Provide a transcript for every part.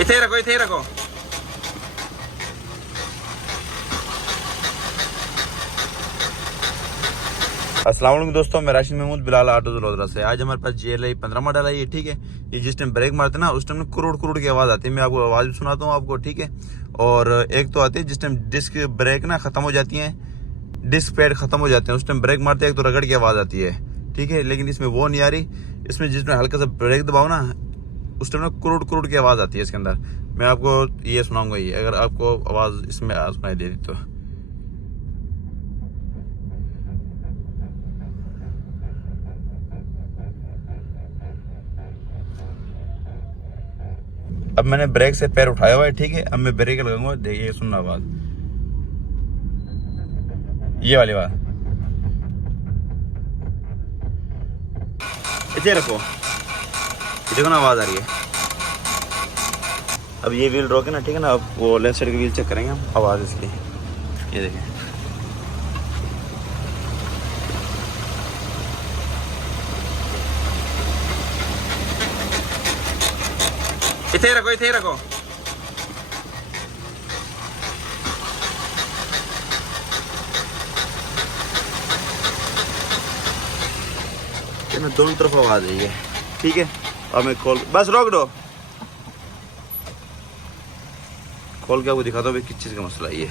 इथे रखो, इथे रखो। अस्सलाम वालेकुम दोस्तों, मैं राशिद महमूद बिलाल ऑटो वडोदरा से। आज हमारे पास GLI 15 मॉडल है ये, ठीक है। ये जिस टाइम ब्रेक मारते हैं ना, उस टाइम करोड़ करोड़ की आवाज़ आती है। मैं आपको आवाज़ भी सुनाता हूँ आपको, ठीक है। और एक तो आती है जिस टाइम डिस्क ब्रेक ना ख़त्म हो जाती है, डिस्क पैड ख़त्म हो जाते हैं, उस टाइम ब्रेक मारते हैं, एक तो रगड़ की आवाज़ आती है, ठीक है। लेकिन इसमें वो नहीं आ रही। इसमें जिसमें हल्का सा ब्रेक दबाओ ना, उस टाइम ना करोड़ करोड़ की आवाज़ आती है इसके अंदर। मैं आपको ये सुनाऊँगा, ये अगर आपको आवाज़ इसमें सुनाई दे रही तो। अब मैंने ब्रेक से पैर उठाया हुआ है, ठीक है। अब मैं ब्रेक लगाऊंगा, देखिए सुनना आवाज, ये वाली बात। इसे रखो, देखो ना आवाज आ रही है। अब ये व्हील रोके ना, ठीक है ना। अब वो लेफ्ट साइड की व्हील चेक करेंगे हम, आवाज इसकी, ये देखिए। इथे रखो, इथे रखो। दोनों तरफ आवाज है ये, ठीक है। अब मैं खोल, बस रोक दो, खोल के आपको दिखाता हूँ किस चीज का मसला है ये।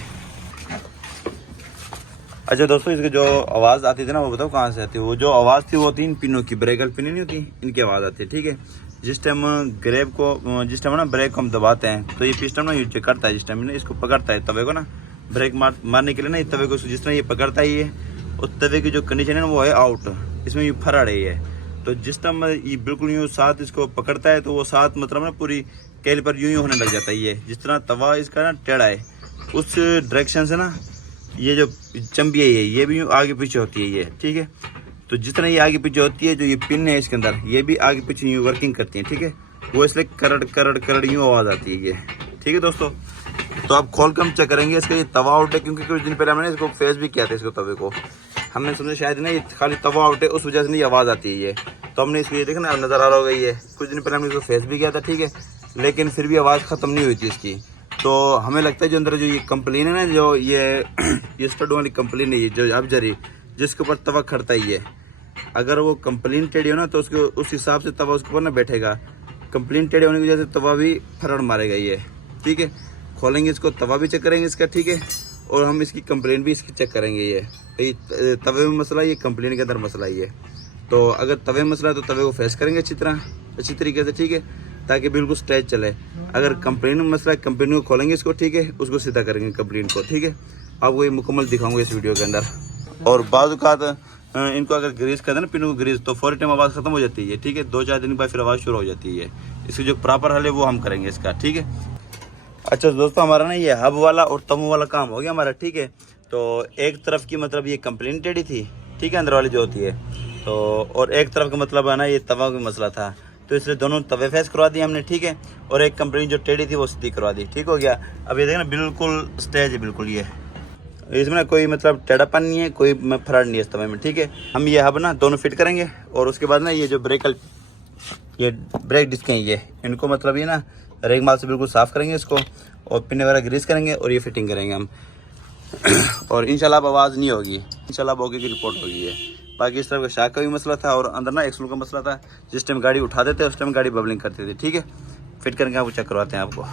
अच्छा दोस्तों, इसकी जो आवाज आती थी ना, वो बताओ कहाँ से आती है। वो जो आवाज थी वो 3 पिनों की, ब्रेकर पिन नहीं होती, इनकी आवाज आती है, ठीक है। जिस टाइम ग्रेब को, जिस टाइम ना ब्रेक को हम दबाते हैं, तो ये पिस्टन ना यूज करता है, जिस टाइम ना इसको पकड़ता है तवे को ना, ब्रेक मारने के लिए ना, तवे को जिस तरह ये पकड़ता है ये, और तवे की जो कंडीशन है ना वो है आउट, इसमें ये फराड है ये। तो जिस टाइम ये बिल्कुल यूँ साथ इसको पकड़ता है, तो वो साथ मतलब ना पूरी कैलिपर यूँ ही होने लग जाता है ये। जिस तरह तवा इसका ना टेढ़ा है, उस डायरेक्शन से ना ये जो चंबी है ये भी यूँ आगे पीछे होती है ये, ठीक है। तो जिस तरह ये आगे पीछे होती है, जो ये पिन है इसके अंदर, ये भी आगे पीछे यूँ वर्किंग करती है, ठीक है। वो इसलिए करड़ करड़ करड़ यूँ आवाज़ आती है ये, ठीक है दोस्तों। तो आप खोल कर हम चेक करेंगे इसका ये तवा आउट है, क्योंकि कुछ दिन पहले हमने इसको फेस भी किया था, इसको तवे को हमने समझा शायद ना ये खाली तवा आउट है, उस वजह से नहीं आवाज़ आती है ये। तो हमने इसको ये देखा ना, नज़र आ रहा होगा ये, कुछ दिन पहले हमने इसको फेस भी किया था, ठीक है। लेकिन फिर भी आवाज़ ख़त्म नहीं हुई थी इसकी। तो हमें लगता है जो अंदर जो ये कंप्लेन है ना, जो ये स्टड वाली कंप्लेन है ये, जो अब जरी जिसके ऊपर तवा खड़ता है ये, अगर वो कंप्लेन टेढ़ी हो ना, तो उसके उस हिसाब से तवा उसके ऊपर ना बैठेगा। कंप्लेन टेढ़े होने की वजह से तवा भी फरड़ मारेगा ये, ठीक है। खोलेंगे इसको, तवा भी चेक करेंगे इसका, ठीक है। और हम इसकी कंप्लेन भी इसकी चेक करेंगे ये तवे में मसला, ये कंप्लेन के अंदर मसला ये। तो अगर तवे में मसला है तो तवे को फेस करेंगे अच्छी तरीके से, ठीक है, ताकि बिल्कुल स्ट्रेच चले। अगर कंप्लेन में मसला है, कंप्लेन को खोलेंगे इसको, ठीक है, उसको सीधा करेंगे कंप्लेन को, ठीक है। आपको ये मुकम्मल दिखाऊंगा इस वीडियो के अंदर। और बाज़ औक़ात इनको अगर ग्रीस कर दें ना, पिनों को ग्रीस, तो फौरी टाइम आवाज़ ख़त्म हो जाती है, ठीक है। 2-4 दिन बाद फिर आवाज़ शुरू हो जाती है। इसकी जो प्रॉपर हल है वो हम करेंगे इसका, ठीक है। अच्छा दोस्तों, हमारा ना ये हब वाला और तमू वाला काम हो गया हमारा, ठीक है। तो एक तरफ की मतलब ये कंप्लेन टेढ़ी थी, ठीक है, अंदर वाली जो होती है, तो और एक तरफ का मतलब है ना ये तवा का मसला था, तो इसलिए दोनों तवे फेस करवा दिए हमने, ठीक है। और एक कंप्लेन जो टेढ़ी थी वो सीधी करवा दी, ठीक हो गया। अब ये देखना बिल्कुल स्टेज है, बिल्कुल ये, इसमें ना कोई मतलब टेढ़ापन नहीं है, कोई फराड नहीं है इस तवे में, ठीक है। हम ये हब ना दोनों फिट करेंगे, और उसके बाद ना ये जो ये ब्रेक डिस्क हैं ये, इनको मतलब ये ना रेग माल से बिल्कुल साफ़ करेंगे इसको, और पिन वगैरह ग्रीस करेंगे, और ये फिटिंग करेंगे हम। और इंशाल्लाह अब आवाज़ नहीं होगी, इंशाल्लाह बोगी की रिपोर्ट होगी ये। बाकी इस तरह का शाक का भी मसला था, और अंदर ना एक्सल का मसला था, जिस टाइम गाड़ी उठा देते उस टाइम गाड़ी बबलिंग करती थी, ठीक है। फिट करके आपको चेक करवाते हैं आपको।